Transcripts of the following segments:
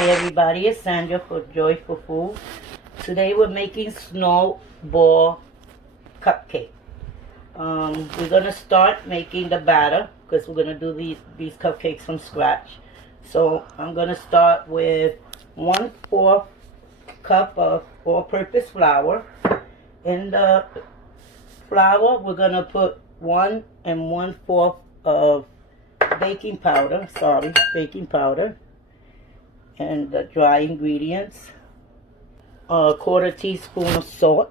Hi everybody, it's Sandra for Joyful Food. Today we're making snowball cupcake. We're gonna start making the batter because we're gonna do these cupcakes from scratch. So I'm gonna start with 1/4 cup of all-purpose flour. In the flour, we're gonna put 1 1/4 of baking powder. Baking powder. And the dry ingredients, a 1/4 teaspoon of salt.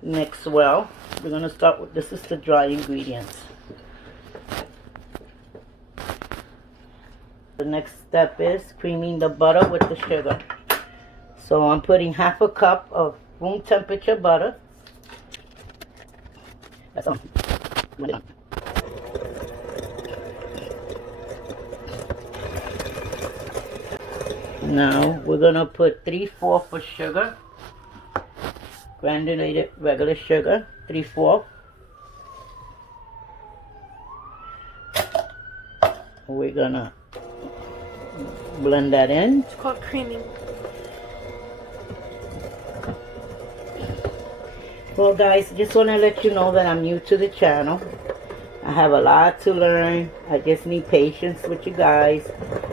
Mix well. We're going to start with, this is the dry ingredients. The next step is creaming the butter with the sugar. So I'm putting 1/2 cup of room temperature butter. That's all. Now we're gonna put 3/4 of sugar, granulated regular sugar, 3/4. We're gonna blend that in. It's called creaming. Well guys, just want to let you know that I'm new to the channel. I have a lot to learn. I just need patience with you guys.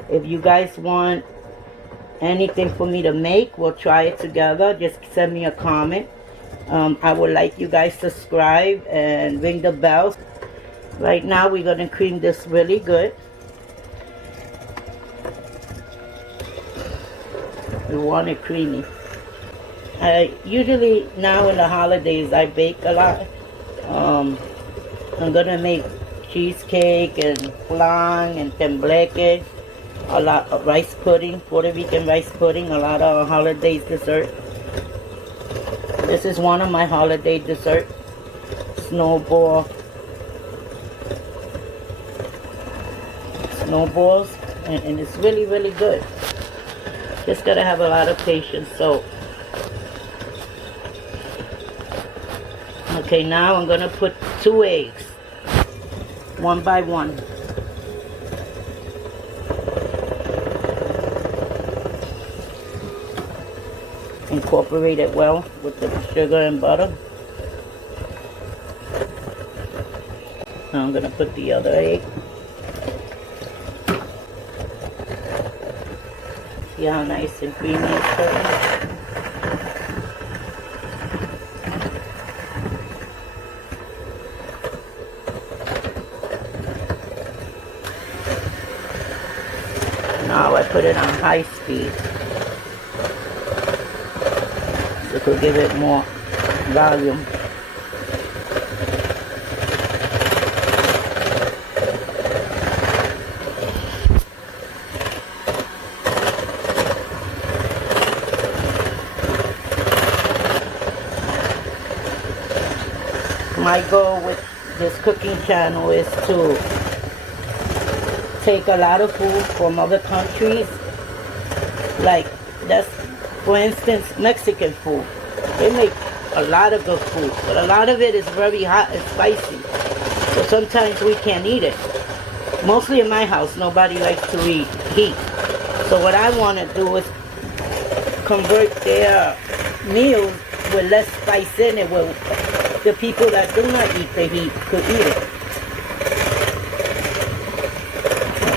If you guys want anything for me to make, we'll try it together. Just send me a comment. I would like you guys to subscribe and ring the bell. Right now we're going to cream this really good. We want it creamy. Usually now in the holidays I bake a lot. I'm going to make cheesecake and flan and tembleque. A lot of rice pudding, Puerto Rican rice pudding, a lot of holiday dessert. This is one of my holiday desserts, snowballs, and it's really, really good. Just gotta have a lot of patience. So, okay, now I'm gonna put 2 eggs, one by one. Incorporate it well with the sugar and butter. Now I'm gonna put the other egg. See how nice and creamy it's turning? Now I put it on high speed. To give it more volume. My goal with this cooking channel is to take a lot of food from other countries, like that's, for instance, Mexican food. They make a lot of good food, but a lot of it is very hot and spicy. So sometimes we can't eat it. Mostly in my house, nobody likes to eat heat. So what I want to do is convert their meals with less spice in it, where the people that do not eat the heat could eat it.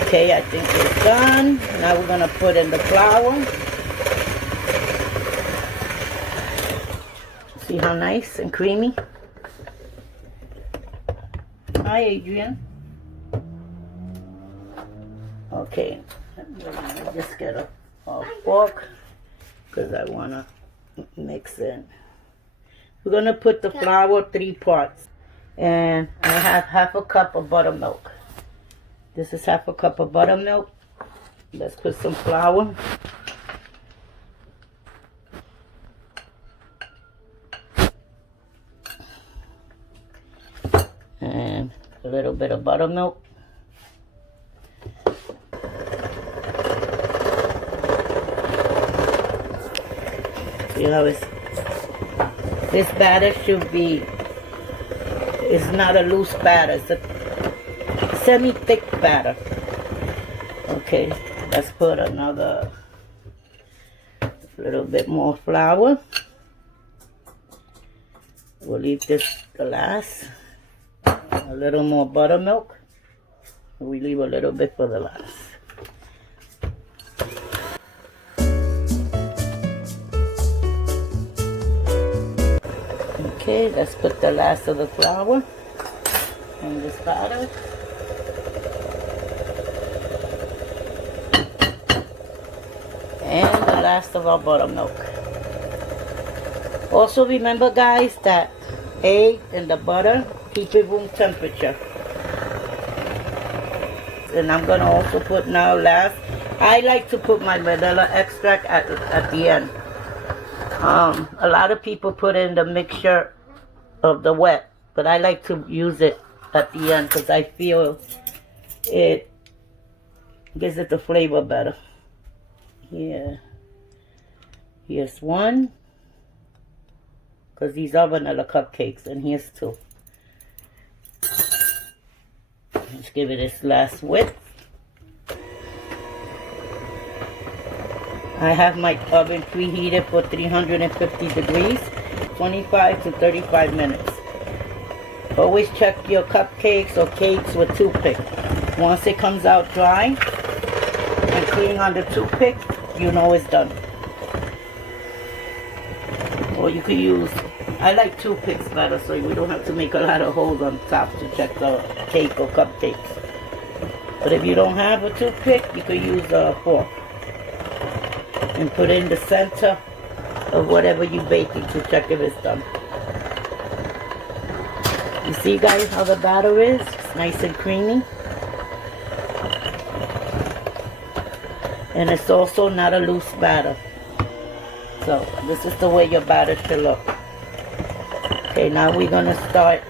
Okay, I think it's done. Now we're going to put in the flour. See how nice and creamy? Hi, Adrian. Okay, let me just get a fork because I want to mix it. We're going to put the flour 3 parts. And I have 1/2 cup of buttermilk. This is 1/2 cup of buttermilk. Let's put some flour. And a little bit of buttermilk. See how it's, this batter should be, it's not a loose batter, it's a semi-thick batter. Okay, let's put another little bit more flour. We'll leave this the last. A little more buttermilk. We leave a little bit for the last. Okay, let's put the last of the flour in this batter. And the last of our buttermilk. Also remember, guys, that egg and the butter, keep it room temperature. And I'm gonna also put now last. I like to put my vanilla extract at the end. A lot of people put in the mixture of the wet, but I like to use it at the end because I feel it gives it the flavor better. Here's one, because these are vanilla cupcakes, and here's two. Let's give it its last whip. I have my oven preheated for 350 degrees, 25 to 35 minutes. Always check your cupcakes or cakes with toothpick. Once it comes out dry and clean on the toothpick, you know it's done. Or you can use, I like toothpicks better so we don't have to make a lot of holes on top to check the cake or cupcakes. But if you don't have a toothpick, you can use a fork. And put in the center of whatever you're baking to check if it's done. You see, guys, how the batter is? It's nice and creamy. And it's also not a loose batter. So this is the way your batter should look. Okay, now we're gonna start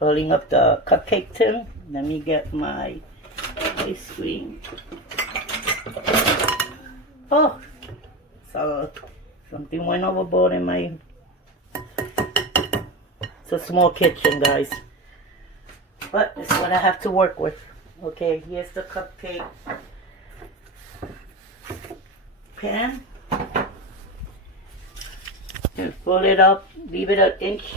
rolling up the cupcake tin. Let me get my ice cream. Oh, so something went overboard in my. It's a small kitchen, guys, but it's what I have to work with. Okay, here's the cupcake pan. And fill it up. Leave it an inch.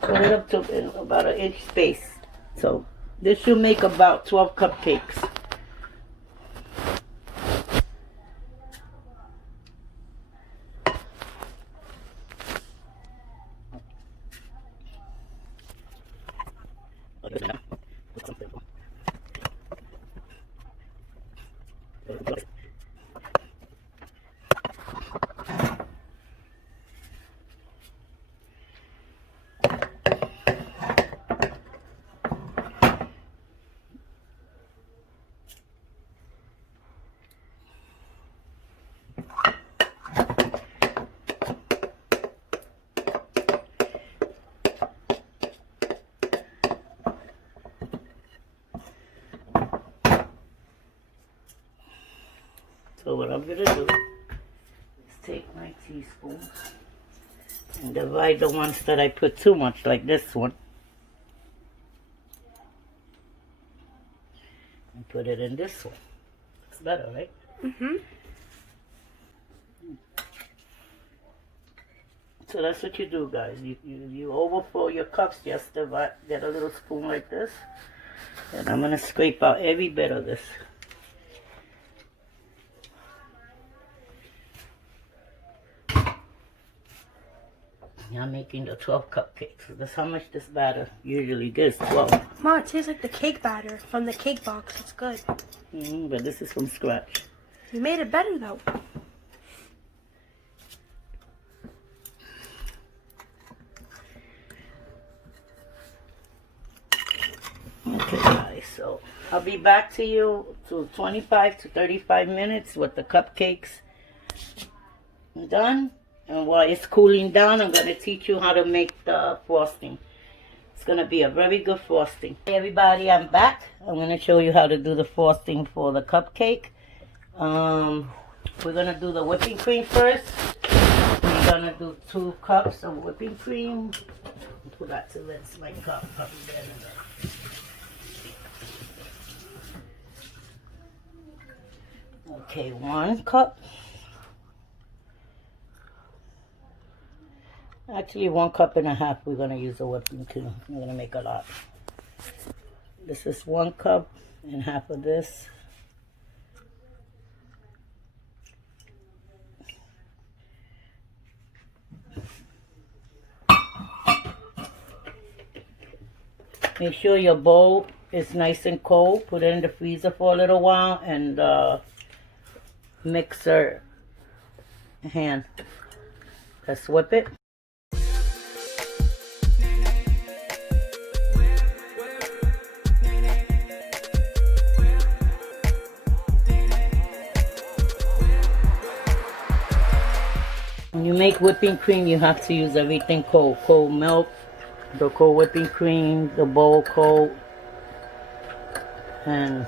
Fill it up to about an inch space. So this should make about 12 cupcakes. So what I'm going to do is take my teaspoon and divide the ones that I put too much, like this one, and put it in this one. It's better, right? Mm-hmm. So that's what you do, guys. You overflow your cups, just divide, get a little spoon like this, and I'm going to scrape out every bit of this. I'm making the 12 cupcakes. That's how much this batter usually gives, 12. Mom, it tastes like the cake batter from the cake box. It's good. But this is from scratch. You made it better, though. Okay, guys, so I'll be back to you to 25 to 35 minutes with the cupcakes done. And while it's cooling down, I'm going to teach you how to make the frosting. It's going to be a very good frosting. Hey everybody, I'm back. I'm going to show you how to do the frosting for the cupcake. We're going to do the whipping cream first. gonna do 2 cups of whipping cream. Put that to this, my cup, probably better than that. Okay, 1 cup. Actually, 1.5 cups we're gonna use the whipping cream. I'm gonna make a lot. This is 1 cup and half of this. Make sure your bowl is nice and cold. Put it in the freezer for a little while and mixer hand. Let's whip it. When you make whipping cream, you have to use everything cold. Cold milk, the cold whipping cream, the bowl cold, and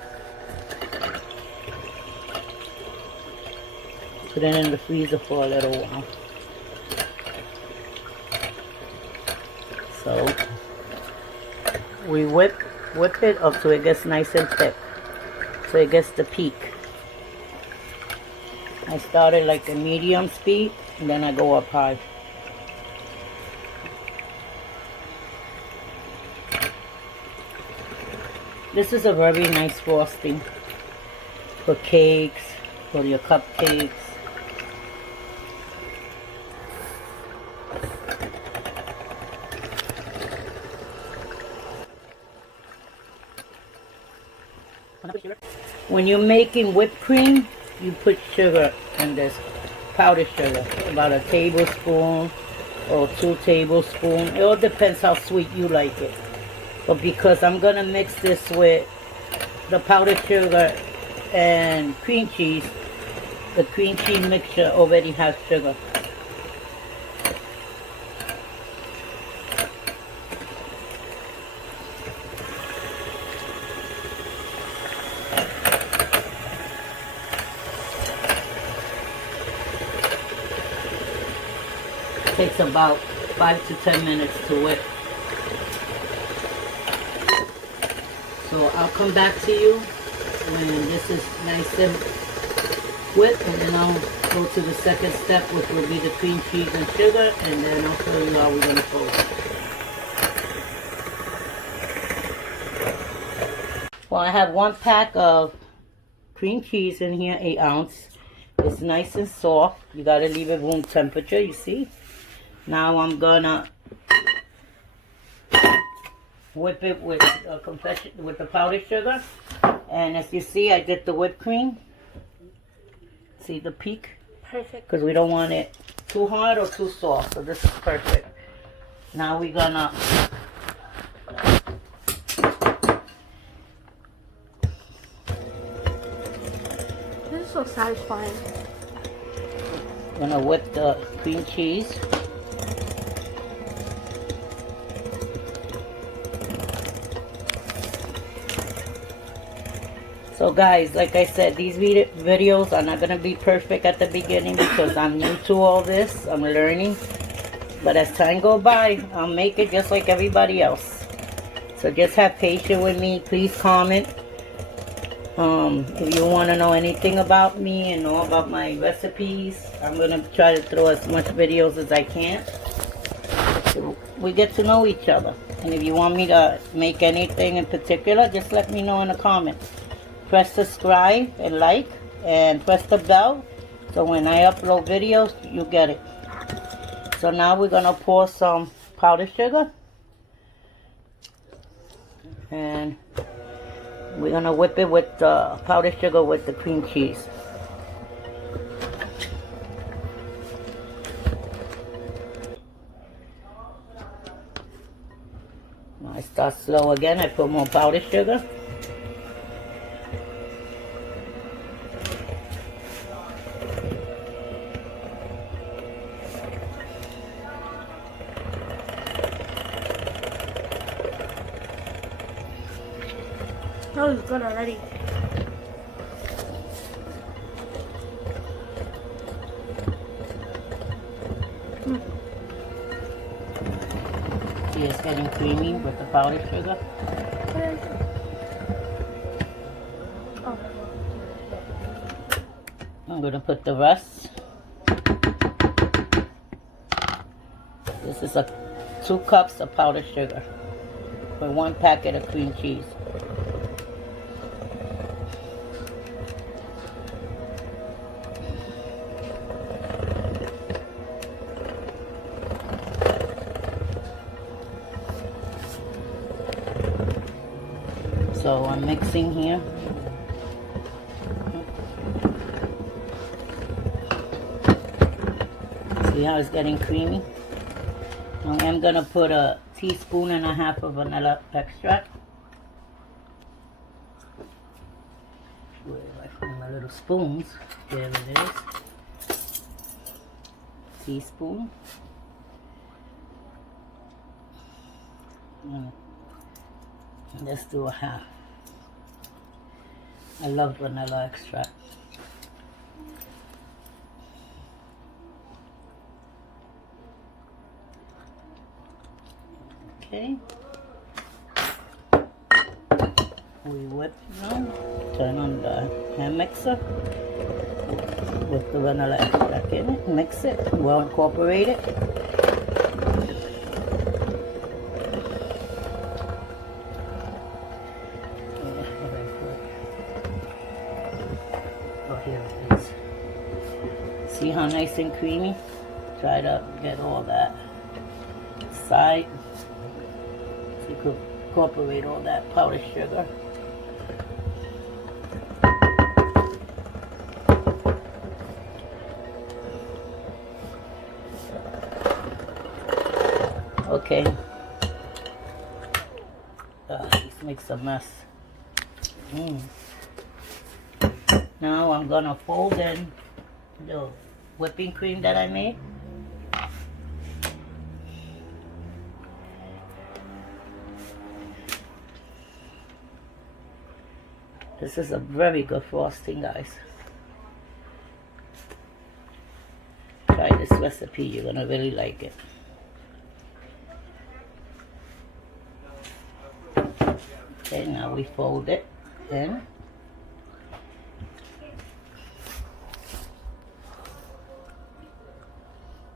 put it in the freezer for a little while. So we whip it up so it gets nice and thick, so it gets the peak. I started like a medium speed and then I go up high. This is a very nice frosting for cakes, for your cupcakes. When you're making whipped cream, you put sugar in this, powdered sugar, about a tablespoon or 2 tablespoons. It all depends how sweet you like it. But because I'm gonna mix this with the powdered sugar and cream cheese, the cream cheese mixture already has sugar. Takes about 5 to 10 minutes to whip. So I'll come back to you when this is nice and whipped, and then I'll go to the second step, which will be the cream cheese and sugar, and then I'll show you how we're going to fold it. Well, I have 1 pack of cream cheese in here, 1 ounce. It's nice and soft. You got to leave it room temperature, you see. Now I'm gonna whip it with the powdered sugar, and as you see, I did the whipped cream. See the peak? Perfect. Because we don't want it too hard or too soft, so this is perfect. Now we're gonna This is so satisfying. whip the cream cheese. So guys, like I said, these videos are not going to be perfect at the beginning because I'm new to all this. I'm learning. But as time goes by, I'll make it just like everybody else. So just have patience with me. Please comment. If you want to know anything about me and know about my recipes, I'm going to try to throw as much videos as I can. So we get to know each other. And if you want me to make anything in particular, just let me know in the comments. Press subscribe and like, and press the bell so when I upload videos, you get it. So now we're going to pour some powdered sugar, and we're going to whip it with the powdered sugar with the cream cheese. Now I start slow again. I put more powdered sugar. That was good already. See, it's getting creamy with the powdered sugar. Oh. I'm going to put the rest. This is 2 cups of powdered sugar for 1 packet of cream cheese. So I'm mixing here. See how it's getting creamy? Now I'm gonna put a teaspoon and a half of vanilla extract. Where do I find my little spoons? There it is. Teaspoon. Let's do a half. I love vanilla extract. Okay. We whip now. Turn on the hand mixer with the vanilla extract in it. Mix it. Well incorporate it. Here it is. See how nice and creamy? Try to get all that side so you could incorporate all that powdered sugar. Okay. This makes a mess. Now I'm gonna fold in the whipping cream that I made. This is a very good frosting, guys. Try this recipe, you're gonna really like it. Okay, now we fold it in.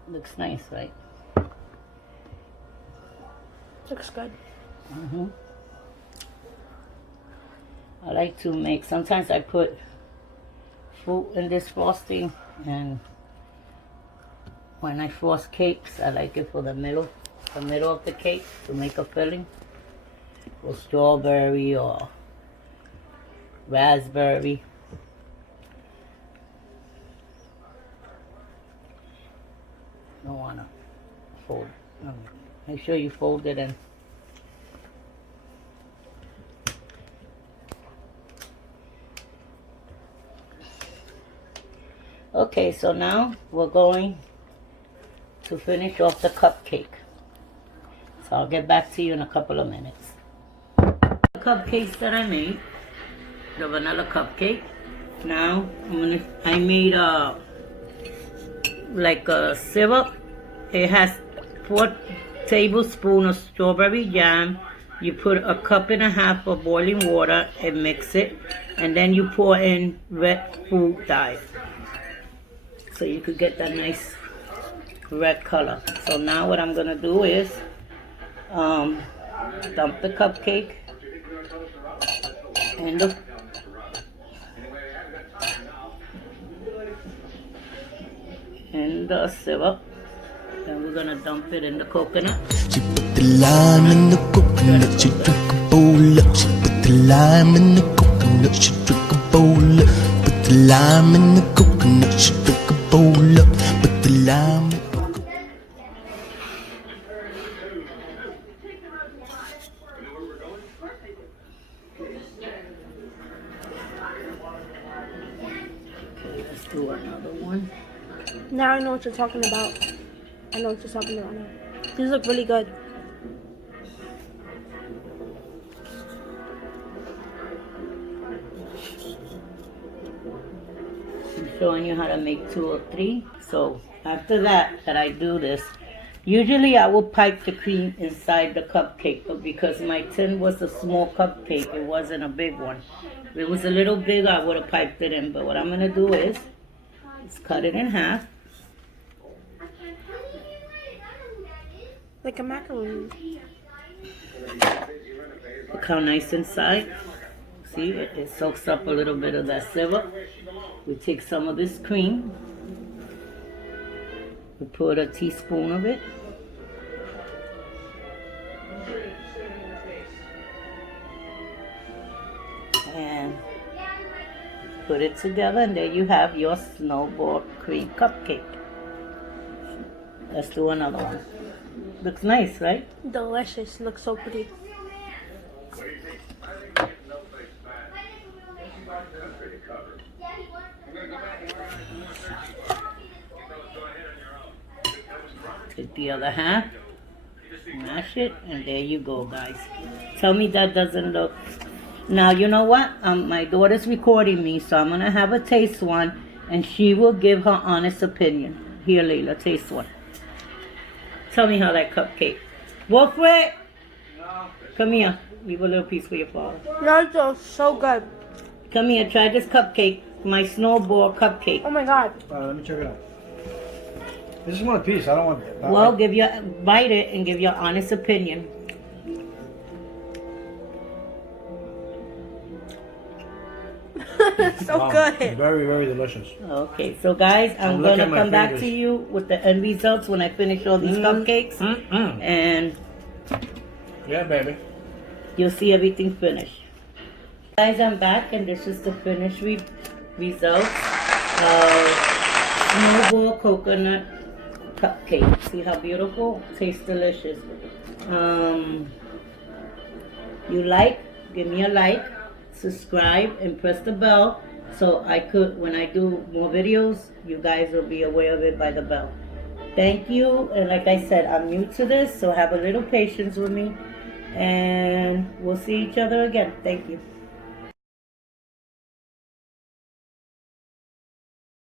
Looks nice, right? Looks good. I like to make, sometimes I put fruit in this frosting, and when I frost cakes, I like it for the middle of the cake to make a filling. Or strawberry or raspberry. Don't want to fold. Make sure you fold it in. Okay, so now we're going to finish off the cupcake. So I'll get back to you in a couple of minutes. The cupcakes that I made, the vanilla cupcake. Now I made like a syrup. It has 4 tablespoons of strawberry jam. You put a cup and a half of boiling water and mix it, and then you pour in red food dye, so you could get that nice red color. So now what I'm gonna do is dump the cupcake in the syrup. Then we're gonna dump it in the coconut. She put the lime in the coconut, she drink a bowl up. She put the lime in the coconut, she drink a bowl up. Put the lime in the coconut, she drink a bowl up. Put the lime in the coconut. Okay, let's do another one. Now I know what you're talking about. I know what you're talking about now. These look really good. I'm showing you how to make 2 or 3. So after that I do this, Usually I would pipe the cream inside the cupcake, but because my tin was a small cupcake, it wasn't a big one. If it was a little bigger, I would have piped it in. But what I'm going to do is cut it in half. Like a macaroon. Look how nice inside. See, it soaks up a little bit of that syrup. We take some of this cream. We put a teaspoon of it. And put it together, and there you have your Snowball cream cupcake. Let's do another one. Looks nice, right? Delicious. Looks so pretty. Take the other half, mash it, and there you go, guys. Tell me that doesn't look. Now, you know what? My daughter's recording me, so I'm going to have her taste one, and she will give her honest opinion. Here, Layla, taste one. Tell me how that cupcake. Wilfred! Come here. Leave a little piece for your father. That is so good. Come here, try this cupcake. My Snowball cupcake. Oh my god. Let me check it out. I just want a piece. I don't want. Well, bite it and give your honest opinion. So good. Very, very delicious. Okay, so guys, I'm look gonna at my come back to fingers. you with the end results when I finish all these cupcakes, and Yeah, baby. you'll see everything finished. Guys, I'm back, and this is the finished results of Snowball coconut cupcake. See how beautiful? Tastes delicious. You like? Give me a like, subscribe, and press the bell so I could, when I do more videos, you guys will be aware of it by the bell. Thank you, and like I said, I'm new to this, so have a little patience with me, and we'll see each other again. Thank you.